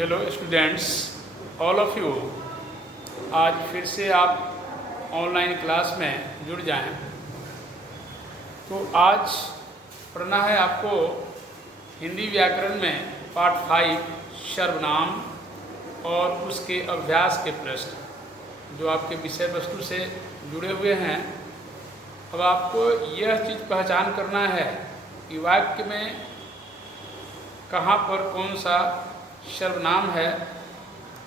Hello students, all of you. आज फिर से आप ऑनलाइन क्लास में जुड़ जाएं। तो आज पढ़ना है आपको हिंदी व्याकरण में पार्ट 5 सर्वनाम और उसके अभ्यास के प्रश्न जो आपके विषय वस्तु से जुड़े हुए हैं। अब आपको यह चीज़ पहचान करना है कि वाक्य में कहाँ पर कौन सा सर्वनाम है,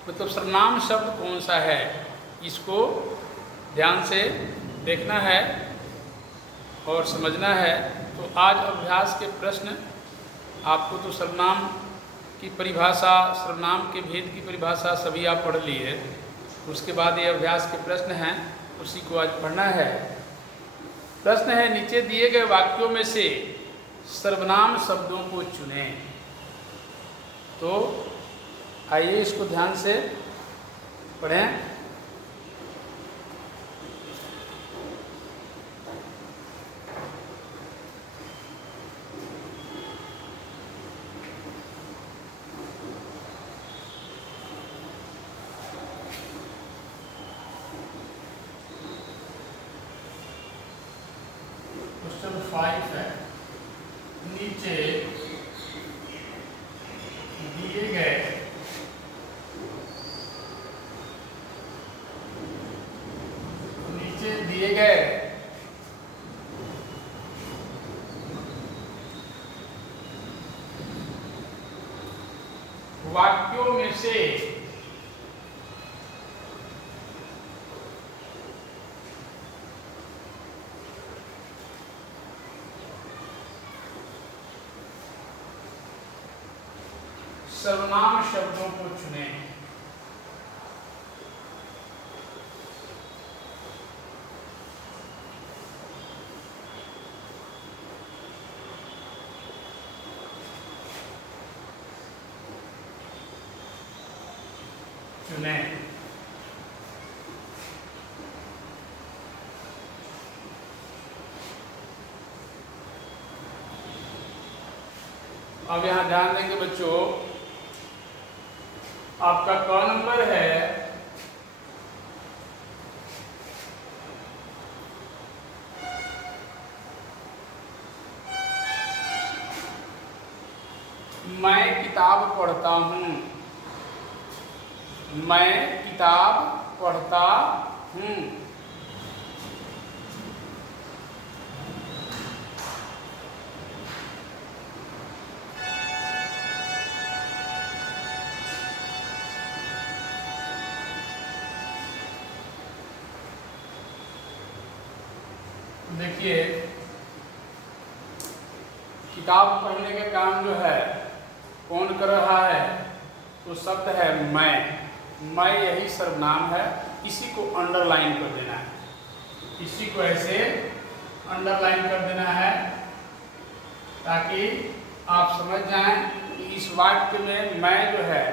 मतलब सर्वनाम शब्द कौन सा है, इसको ध्यान से देखना है और समझना है। तो आज अभ्यास के प्रश्न आपको तो सर्वनाम की परिभाषा, सर्वनाम के भेद की परिभाषा सभी आप पढ़ लिए। उसके बाद ये अभ्यास के प्रश्न हैं, उसी को आज पढ़ना है। प्रश्न है, नीचे दिए गए वाक्यों में से सर्वनाम शब्दों को चुनें। तो आइए इसको ध्यान से पढ़ें। क्वेश्चन 5 है, नीचे दिए गए वाक्यों में से सर्वनाम शब्दों को चुनें। अब यहाँ ध्यान देंगे बच्चों, आपका क नंबर है मैं किताब पढ़ता हूँ। मैं किताब पढ़ता हूँ। देखिए, किताब पढ़ने का काम जो है कौन कर रहा है? तो शब्द है मैं यही सर्वनाम है। इसी को अंडरलाइन कर देना है, इसी को ऐसे अंडरलाइन कर देना है ताकि आप समझ जाएं कि इस वाक्य में मैं जो है,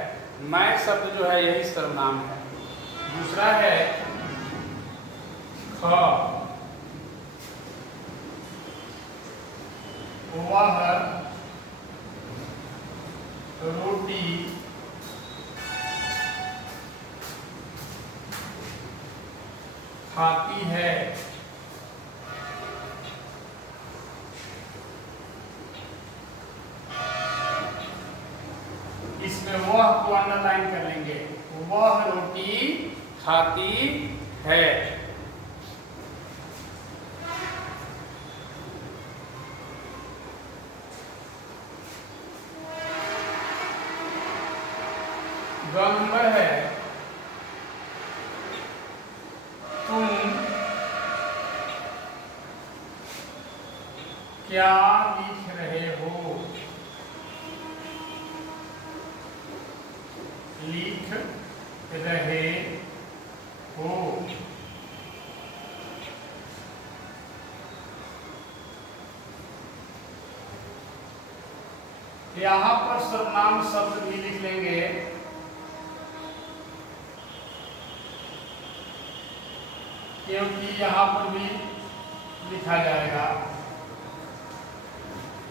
मैं शब्द जो है यही सर्वनाम है। दूसरा है ख, वह रोटी खाती है। इसमें वह को अंडरलाइन कर लेंगे, वह रोटी खाती है। ग नंबर है, तुम क्या लिख रहे हो? लिख रहे हो। यहाँ पर सर्वनाम शब्द भी लिख लेंगे। क्योंकि यहाँ पर भी लिखा जाएगा,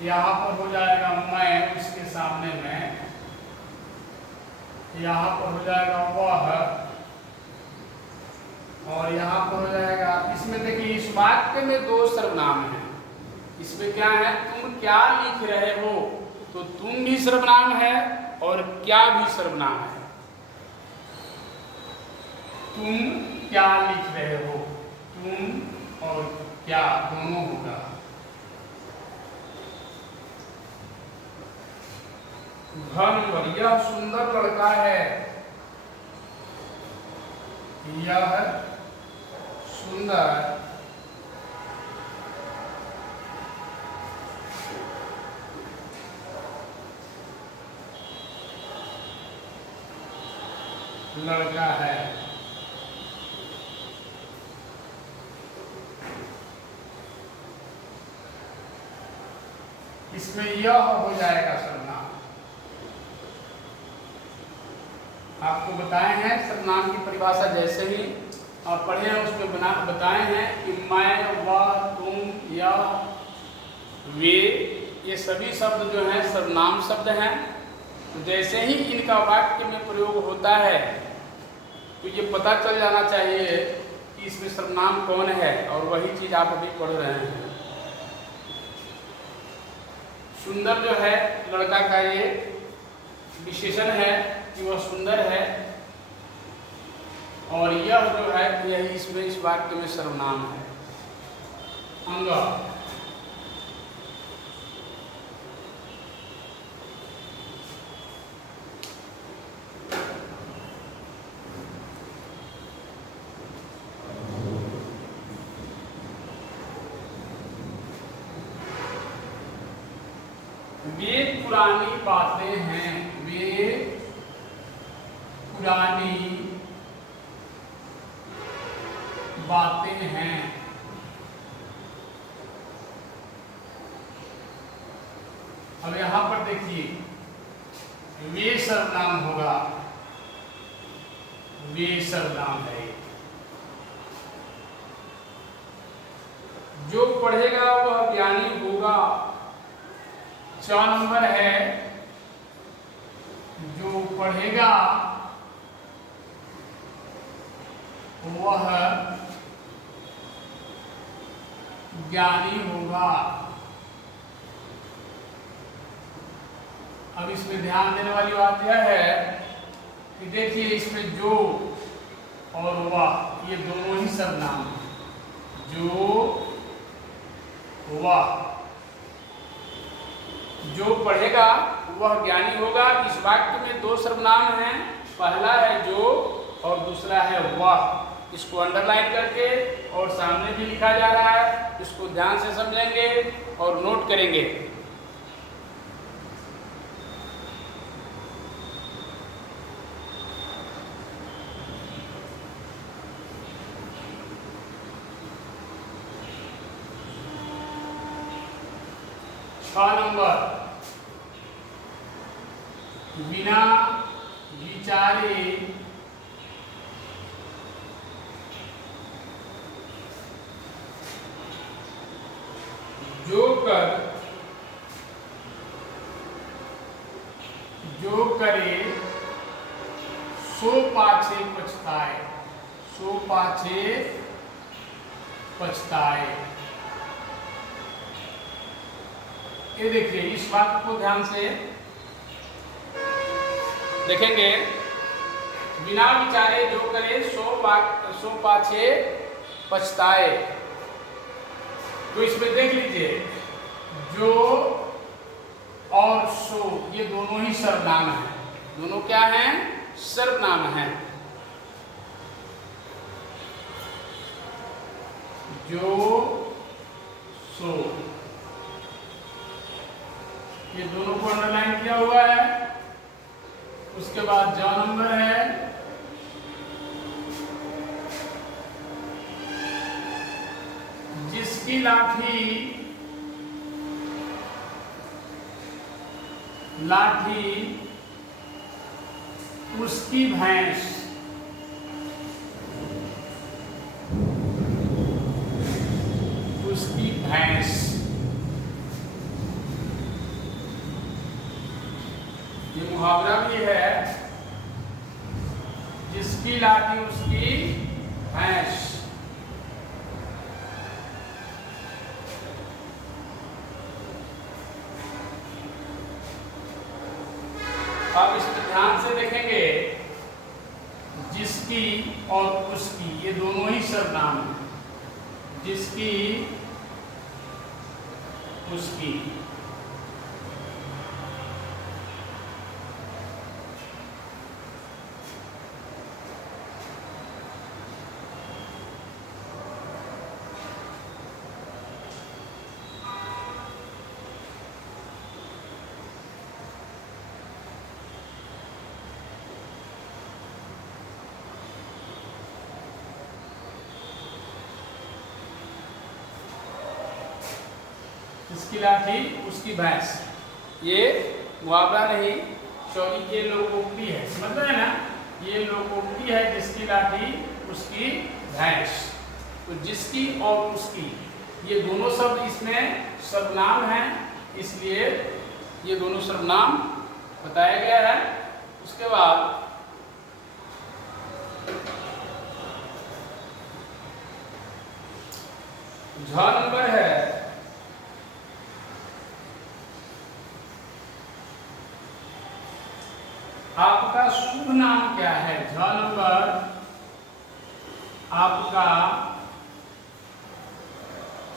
यहाँ पर हो जाएगा मैं, उसके सामने में यहाँ पर हो जाएगा वह, और यहाँ पर हो जाएगा। इसमें देखिए इस वाक्य में दो सर्वनाम हैं। इसमें क्या है, तुम क्या लिख रहे हो, तो तुम भी सर्वनाम है और क्या भी सर्वनाम है। तुम क्या लिख रहे हो, तुम और क्या दोनों होगा। घन, यह सुंदर लड़का है, यह सुंदर लड़का है। इसमें यह हो जाएगा सर्वनाम। आपको बताए हैं सर्वनाम की परिभाषा, जैसे ही आप पढ़े हैं उसमें बताए हैं कि मैं, वह, तुम, यह, वे, ये सभी शब्द जो हैं सर्वनाम शब्द हैं। तो जैसे ही इनका वाक्य में प्रयोग होता है तो ये पता चल जाना चाहिए कि इसमें सर्वनाम कौन है, और वही चीज आप अभी पढ़ रहे हैं। सुंदर जो है लड़का का ये विशेषण है कि वह सुंदर है, और यह जो है यह इसमें इस वाक्य में सर्वनाम है। अंग, वे पुरानी बातें हैं, वे पुरानी बातें हैं। अब यहां पर देखिए वे सर्वनाम होगा, वे सर्वनाम है। जो पढ़ेगा वह ज्ञानी होगा। 4 नंबर है, जो पढ़ेगा वह ज्ञानी होगा। अब इसमें ध्यान देने वाली बात यह है कि देखिए इसमें जो और वह ये दोनों ही सर्वनाम हैं। जो, वह, जो पढ़ेगा वह ज्ञानी होगा। इस वाक्य में दो सर्वनाम हैं, पहला है जो और दूसरा है वह। इसको अंडरलाइन करके और सामने भी लिखा जा रहा है, इसको ध्यान से समझेंगे और नोट करेंगे। नंबर, बिना विचारे जो करे सो पाछे पछताए, सो पाछे पछताए। ये देखिए इस बात को ध्यान से देखेंगे। बिना विचारे जो करे सो पाछे पछताए। तो इसमें देख लीजिए जो और सो ये दोनों ही सर्वनाम हैं। दोनों क्या हैं? सर्वनाम हैं। जो, सो ये दोनों को अंडरलाइन किया हुआ है। उसके बाद ज नंबर है, जिसकी लाठी उसकी भैंस, उसकी भैंस। ये मुहावरा भी है जिसकी लाठी उसकी भैंस। अब इसमें ध्यान से देखेंगे, जिसकी और उसकी ये दोनों ही सर्वनाम हैं। जिसकी उसकी, जिसकी लाठी उसकी भैंस, ये मुहावरा नहीं, सॉरी, ये लोकोक्ति है, समझ रहे हैं ना, ये लोकोक्ति है। जिसकी लाठी उसकी भैंस, तो जिसकी और उसकी ये दोनों शब्द इसमें सर्वनाम हैं, इसलिए ये दोनों सर्वनाम बताया गया है। उसके बाद झ नंबर है, आपका शुभ नाम क्या है। झ नंबर, आपका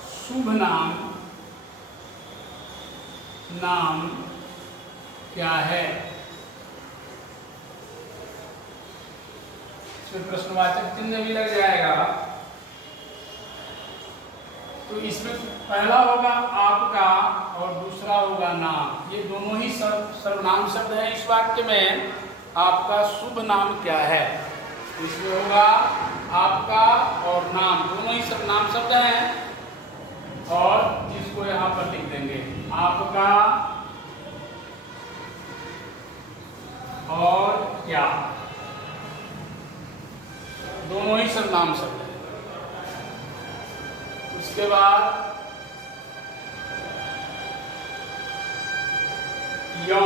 शुभ नाम क्या है। इसमें प्रश्नवाचक चिन्ह भी लग जाएगा। तो इसमें पहला होगा आपका और दूसरा होगा नाम, ये दोनों ही सर्वनाम शब्द हैं इस वाक्य में। आपका शुभ नाम क्या है, इसमें होगा आपका और नाम, दोनों ही सर्वनाम शब्द हैं। और इसको यहाँ पर लिख देंगे, आपका और क्या, दोनों ही सर्वनाम शब्द हैं। उसके बाद या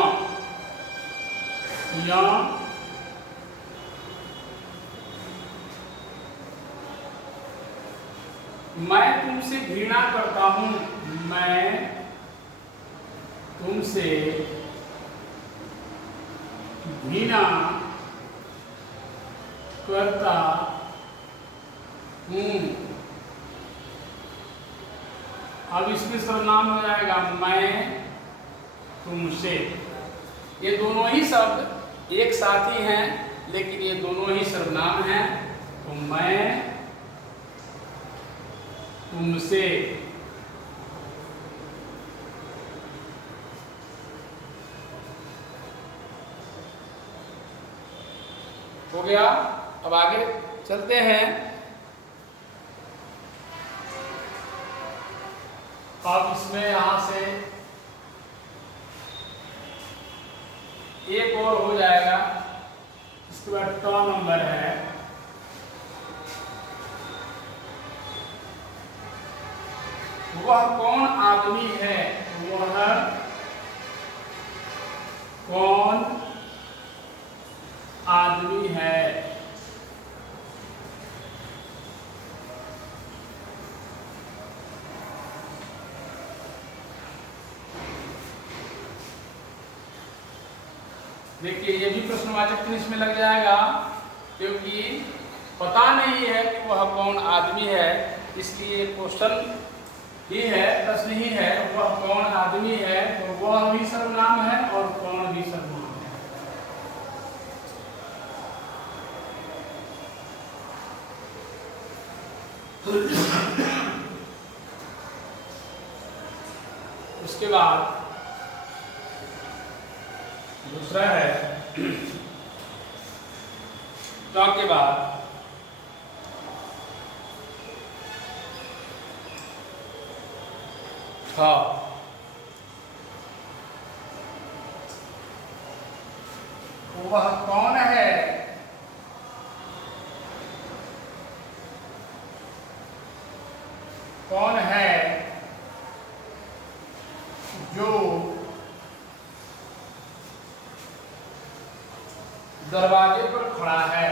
मैं तुमसे घृणा करता हूं। मैं तुमसे घृणा करता हूं। अब इसमें सर्वनाम हो जाएगा मैं तुमसे। ये दोनों ही शब्द एक साथ ही हैं, लेकिन ये दोनों ही सर्वनाम हैं। तो मैं तुमसे, हो गया। अब आगे चलते हैं। अब इसमें यहां से एक और हो जाएगा। इसके बाद ट नंबर है, वह कौन आदमी है। वह कौन आदमी है। देखिए, ये भी प्रश्नवाचक चिन्ह इसमें लग जाएगा, क्योंकि पता नहीं है कि वह कौन आदमी है, इसलिए क्वेश्चन ही है, प्रश्न ही है। वह कौन आदमी है, तो वह भी सर्वनाम है और कौन भी सर्वनाम है। उसके बाद दूसरा है ट के बाद ठ। वह कौन है, कौन है जो दरवाजे पर खड़ा है।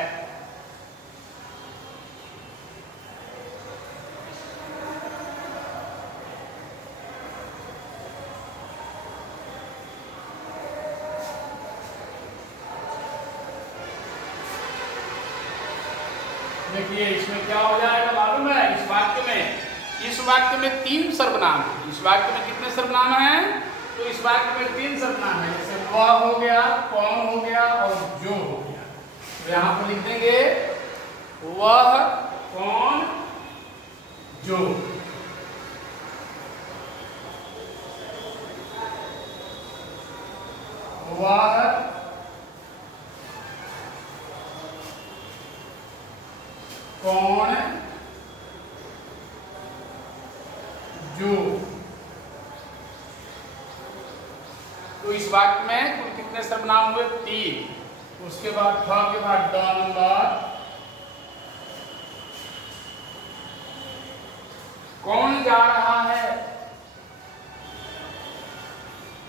देखिए इसमें क्या हो जाएगा मालूम है? इस वाक्य में 3 सर्वनाम है। इस वाक्य में कितने सर्वनाम हैं? तो इस वाक्य में 3 सर्वनाम है। जैसे वह हो गया, कौन हो गया और जो हो गया। तो यहाँ पर लिख देंगे वह, कौन, जो। वह, कौन, जो। तो इस वाक्य में कुल कितने सर्वनाम हुए? 3। उसके बाद ख के बाद ड नंबर। कौन जा रहा है?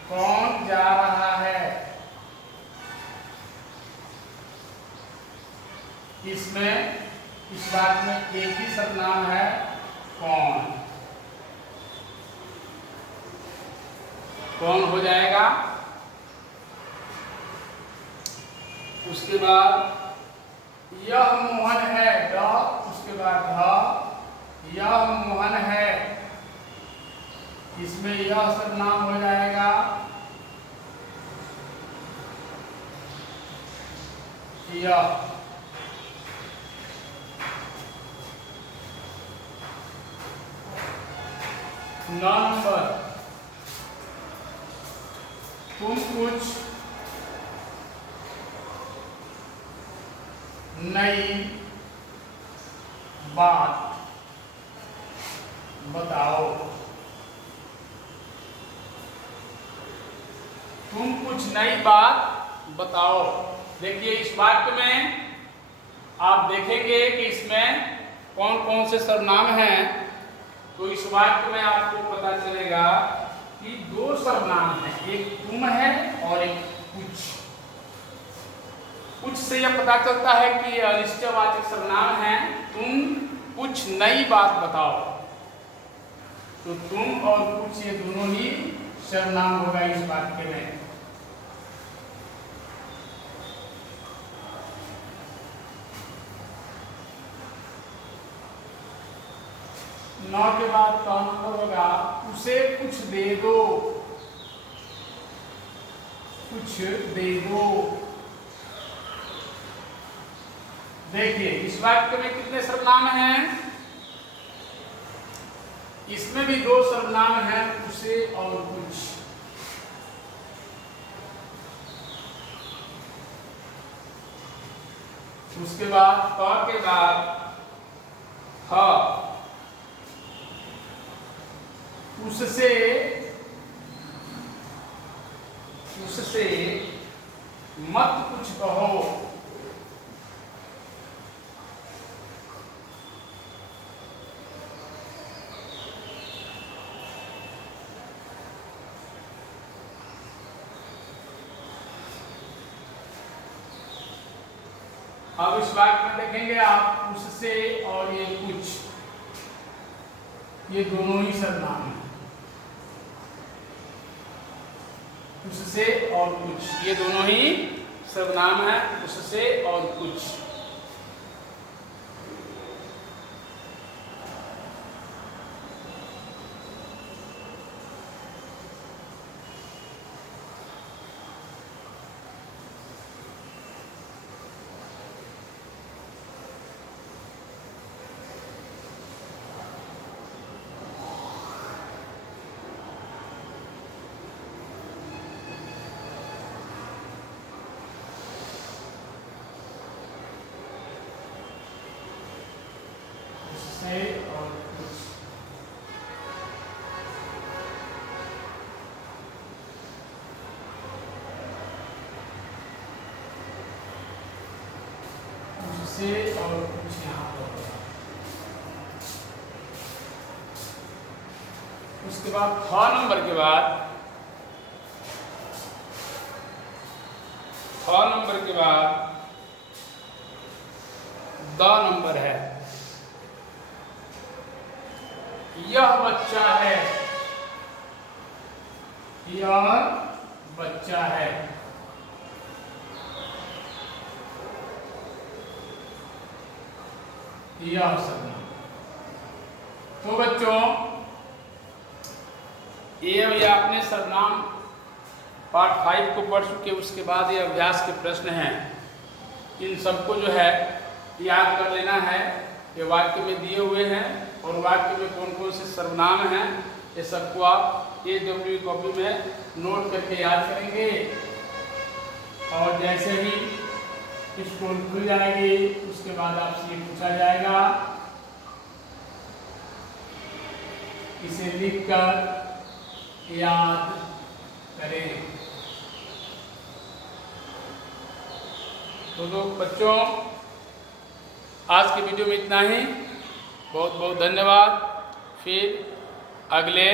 कौन जा रहा है? इसमें इस वाक्य में एक ही सर्वनाम है, कौन। कौन हो जाएगा। उसके बाद यह मोहन है, ड। उसके बाद ध, यह मोहन है। इसमें यह सर्वनाम हो जाएगा यह। नंबर, तुम कुछ नई बात बताओ। तुम कुछ नई बात बताओ। देखिए इस वाक्य में आप देखेंगे कि इसमें कौन कौन से सर्वनाम हैं। तो इस वाक्य में आपको पता चलेगा कि 2 सर्वनाम हैं, एक तुम है और एक कुछ। कुछ से यह पता चलता है कि अनिश्चयवाचक सर्वनाम है। तुम कुछ नई बात बताओ। तो तुम और कुछ ये दोनों ही सर्वनाम होगा इस वाक्य में। नौ के बाद का नंबर होगा उसे कुछ दे दो। कुछ दे दो। देखिए इस वाक्य में कितने सर्वनाम हैं? इसमें भी 2 सर्वनाम हैं, उसे और कुछ। उसके बाद क के बाद ह। उससे मत कुछ कहो। अब इस वाक्य में देखेंगे आप उससे और ये कुछ, ये दोनों ही सर्वनाम हैं। उससे और कुछ, ये दोनों ही सर्वनाम है, उससे और कुछ। और कुछ। उससे और कुछ यहाँ पर। उसके बाद ख नंबर के बाद द नंबर है। यह बच्चा है। यह बच्चा है। यह सर्वनाम। तो बच्चों ये अभी आपने सर्वनाम पार्ट 5 को पढ़ चुके, उसके बाद ये अभ्यास के प्रश्न हैं। इन सबको जो है याद कर लेना है। ये वाक्य में दिए हुए हैं और वाक्य में कौन कौन से सर्वनाम हैं, ये सबको आप AW कॉपी में नोट करके याद करेंगे। और जैसे ही स्कूल खुल जाएगी उसके बाद आपसे ये पूछा जाएगा, इसे लिखकर याद करें। तो बच्चों आज की वीडियो में इतना ही। बहुत बहुत धन्यवाद। फिर अगले